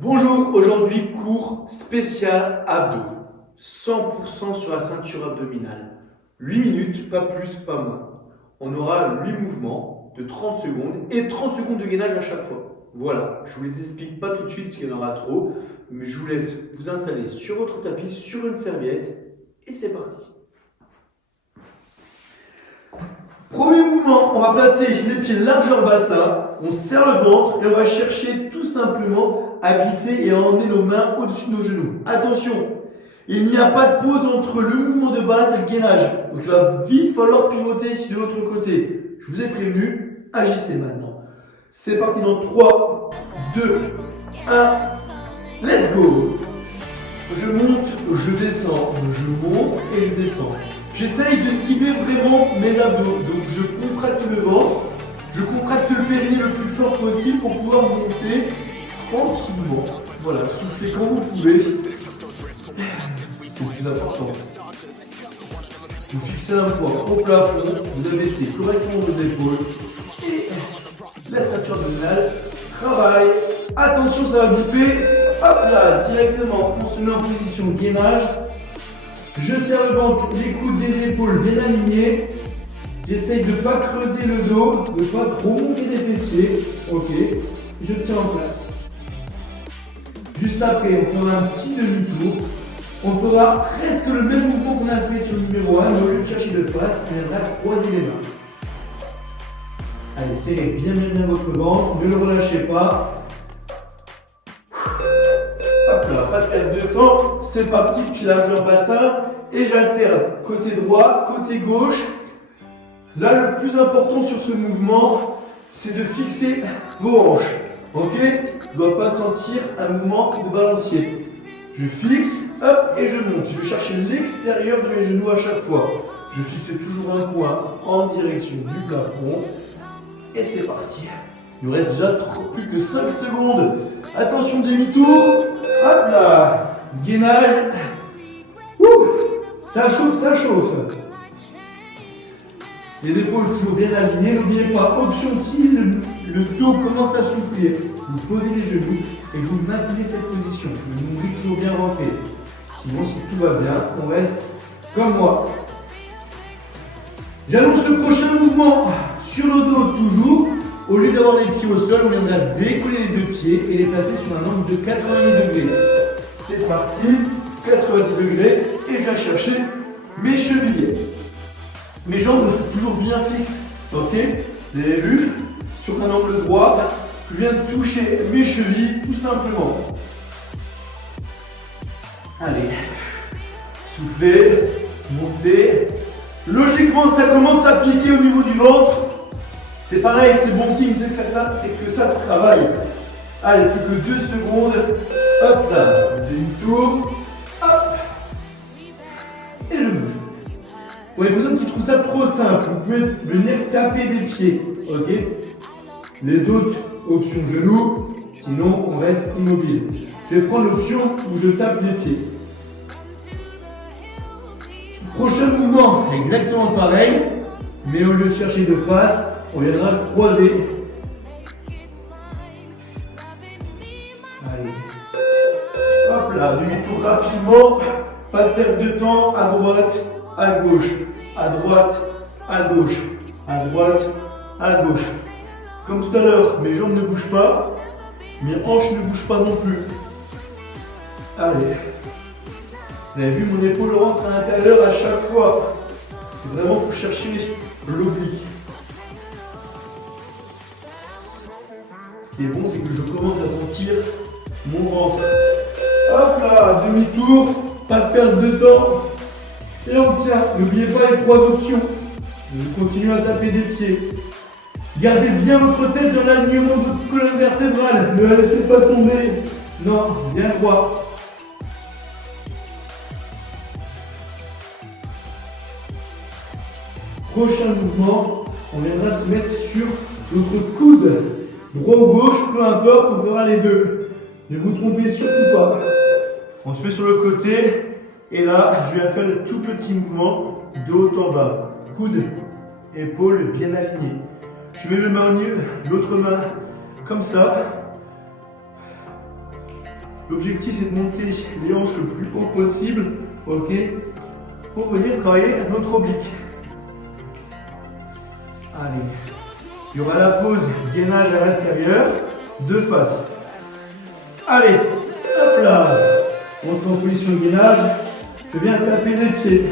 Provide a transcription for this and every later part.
Bonjour, aujourd'hui cours spécial abdos, 100% sur la ceinture abdominale. 8 minutes, pas plus, pas moins. On aura 8 mouvements de 30 secondes et 30 secondes de gainage à chaque fois. Voilà, je vous les explique pas tout de suite parce qu'il y en aura trop, mais je vous laisse vous installer sur votre tapis, sur une serviette et c'est parti. Premier mouvement, on va placer les pieds largeur bassin, on serre le ventre et on va chercher tout simplement à glisser et à emmener nos mains au-dessus de nos genoux. Attention, il n'y a pas de pause entre le mouvement de base et le gainage. Donc il va vite falloir pivoter de l'autre côté. Je vous ai prévenu, agissez maintenant. C'est parti dans 3, 2, 1, let's go. Je monte, je descends, je monte et je descends. J'essaye de cibler vraiment mes abdos. Donc je contracte le ventre, je contracte le périnée le plus fort possible pour pouvoir monter tranquillement. Voilà, soufflez quand vous pouvez. C'est le plus important. Vous fixez un poids au plafond, vous abaissez correctement vos épaules et la ceinture abdominale travaille. Attention, ça va biper. Hop là, directement, on se met en position gainage. Je serre le ventre, les coudes des épaules bien alignés. J'essaye de ne pas creuser le dos, de ne pas trop monter les fessiers. Ok, je tiens en place. Juste après, on fera un petit demi-tour. On fera presque le même mouvement qu'on a fait sur le numéro 1, mais au lieu de chercher de face, on viendra croiser les mains. Allez, serrez bien votre ventre, ne le relâchez pas. Hop là, pas de perte de temps, c'est parti, puis largeur bassin, et j'alterne côté droit, côté gauche. Là, le plus important sur ce mouvement, c'est de fixer vos hanches. Ok? Je ne dois pas sentir un mouvement de balancier. Je fixe, hop, et je monte. Je vais chercher l'extérieur de mes genoux à chaque fois. Je fixe toujours un point en direction du plafond. Et c'est parti. Il nous reste déjà plus que 5 secondes. Attention, demi-tour. Hop là. Gainage. Ouh. Ça chauffe, ça chauffe. Les épaules toujours bien alignées. N'oubliez pas, option si le dos commence à souffrir, vous posez les genoux et vous maintenez cette position. Le nombril toujours bien rentré. Sinon, si tout va bien, on reste comme moi. J'annonce le prochain mouvement sur le dos toujours. Au lieu d'avoir les pieds au sol, on viendra décoller les deux pieds et les placer sur un angle de 90 degrés. C'est parti, 90 degrés et je vais chercher mes chevilles. Mes jambes toujours bien fixes, ok? Vous avez vu? Sur un angle droit, je viens de toucher mes chevilles tout simplement. Allez, soufflez, montez. Logiquement, ça commence à piquer au niveau du ventre. C'est pareil, c'est bon signe, c'est que ça travaille. Allez, plus que 2 secondes. Hop là, demi-tour. Hop. Et je bouge. Pour les personnes qui trouvent ça trop simple, vous pouvez venir taper des pieds. Ok? Les autres, option genoux. Sinon, on reste immobile. Je vais prendre l'option où je tape les pieds. Prochain mouvement, exactement pareil. Mais au lieu de chercher de face, on viendra croiser. Allez. Hop là, demi-tour rapidement. Pas de perte de temps. À droite, à gauche. À droite, à gauche. À droite, à gauche. Comme tout à l'heure, mes jambes ne bougent pas. Mes hanches ne bougent pas non plus. Allez. Vous avez vu, mon épaule rentre à l'intérieur à chaque fois. C'est vraiment pour chercher l'oblique. Ce qui est bon, c'est que je commence à sentir mon ventre. Hop là, demi-tour, pas de perte de temps. Et on tient. N'oubliez pas les 3 options. Je continue à taper des pieds. Gardez bien votre tête dans l'alignement de votre colonne vertébrale. Ne la laissez pas tomber. Non, bien droit. Prochain mouvement, on viendra se mettre sur notre coude. Droit ou gauche, peu importe, on fera les deux. Ne vous trompez surtout pas. On se met sur le côté. Et là, je vais faire le tout petit mouvement de haut en bas. Coude, épaule bien alignées. Je vais le main l'autre main comme ça. L'objectif c'est de monter les hanches le plus haut possible, ok, pour venir travailler notre oblique. Allez, il y aura la pause gainage à l'intérieur, de face. Allez, hop là, on entre en position de gainage, je viens taper les pieds.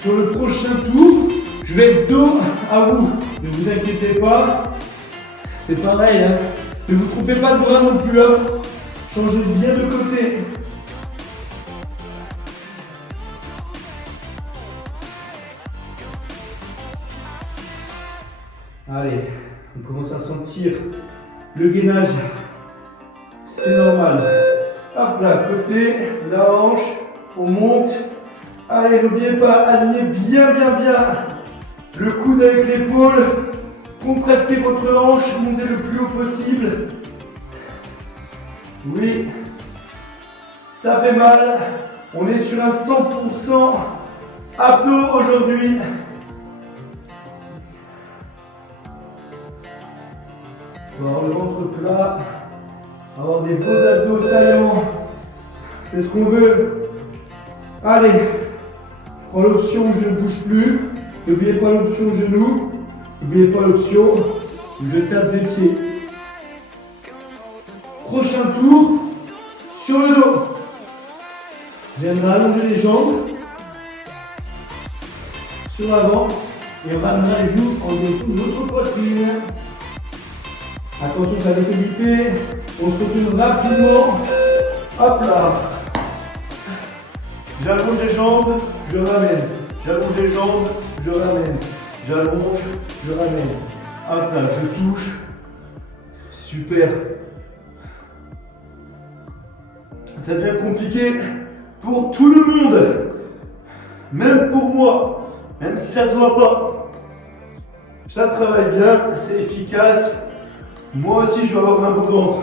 Sur le prochain tour, je vais être dos à vous, ne vous inquiétez pas, c'est pareil, hein. Ne vous trompez pas de bras non plus, hein. Changez bien de côté. Allez, on commence à sentir le gainage. C'est normal. Hop là, côté, la hanche, on monte. Allez, n'oubliez pas, alignez bien le coude avec l'épaule. Contractez votre hanche, montez le plus haut possible. Oui, ça fait mal. On est sur un 100% abdos aujourd'hui. On va avoir le ventre plat, avoir des beaux abdos saillants. C'est ce qu'on veut. Allez, je prends l'option je ne bouge plus. N'oubliez pas l'option genou. N'oubliez pas l'option je tape des pieds. Prochain tour, sur le dos. On viendra allonger les jambes sur l'avant et on ramènera les genoux en dessous de notre poitrine. Attention, ça va être évité. On se retourne rapidement. Hop là. J'allonge les jambes, je ramène. J'allonge les jambes, je ramène. J'allonge, je ramène. Hop là, je touche. Super. Ça devient compliqué pour tout le monde. Même pour moi. Même si ça ne se voit pas. Ça travaille bien, c'est efficace. Moi aussi, je vais avoir un beau ventre.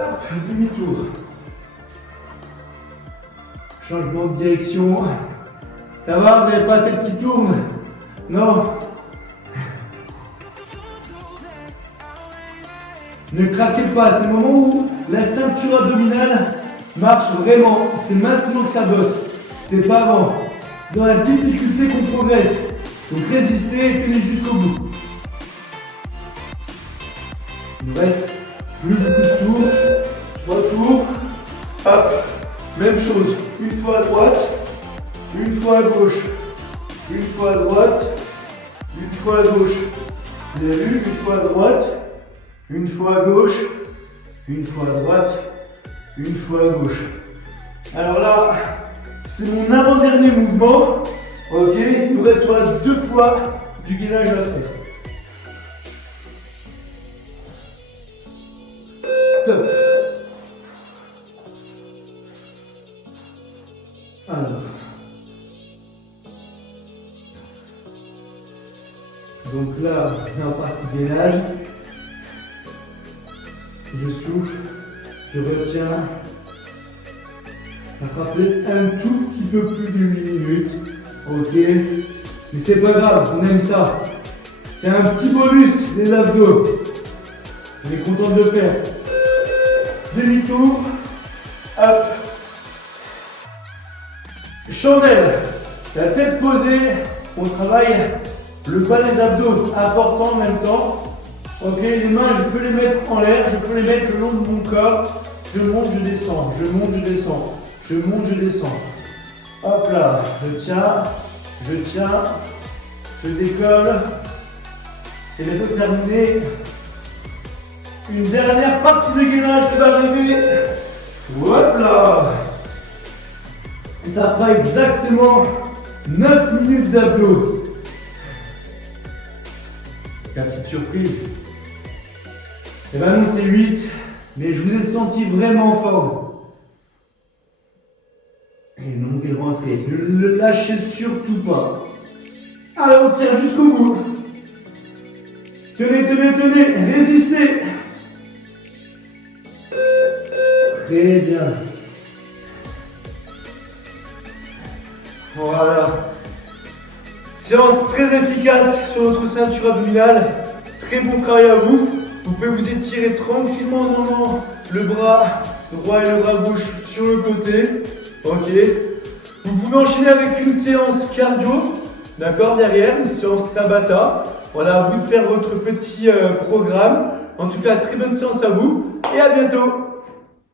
Hop, demi-tour. Changement de direction. Ça va, vous n'avez pas la tête qui tourne? Non. Ne craquez pas, c'est le moment où la ceinture abdominale marche vraiment. C'est maintenant que ça bosse. C'est pas avant. C'est dans la difficulté qu'on progresse. Donc résistez et tenez jusqu'au bout. Il nous reste plus beaucoup de tours. 3 tours. Hop. Même chose. Une fois à droite. Une fois à gauche. Une fois à droite. Une fois à gauche. Vous avez vu? Une fois à droite. Une fois à gauche. Une fois à droite. Une fois à gauche. Alors là, c'est mon avant-dernier mouvement. Ok. Il nous restera 2 fois du gainage à faire. Top. Alors. Donc là, on est en partie gainage. Je souffle, je retiens. Ça fera peut-être un tout petit peu plus de 8 minutes. Ok. Mais c'est pas grave, on aime ça. C'est un petit bonus, les abdos. On est content de le faire. Demi-tour. Hop. Chandelle. La tête posée. On travaille le bas des abdos important en même temps. Ok, les mains, je peux les mettre en l'air. Je peux les mettre le long de mon corps. Je monte, je descends. Je monte, je descends. Je monte, je descends. Hop là. Je tiens. Je tiens. Je décolle. C'est bientôt terminé. Une dernière partie de gainage qui va arriver. Hop là. Et ça fera exactement 9 minutes d'abdos. La petite surprise. Et ben non, c'est 8. Mais je vous ai senti vraiment en forme. Et le nombre est rentré. Ne le lâchez surtout pas. Alors on tire jusqu'au bout. Tenez, tenez, tenez. Résistez. Très bien. Voilà. Séance très efficace sur notre ceinture abdominale. Très bon travail à vous. Vous pouvez vous étirer tranquillement en emmenant le bras droit et le bras gauche sur le côté. Ok. Vous pouvez enchaîner avec une séance cardio, d'accord, derrière, une séance Tabata. Voilà, à vous de faire votre petit programme. En tout cas, très bonne séance à vous et à bientôt.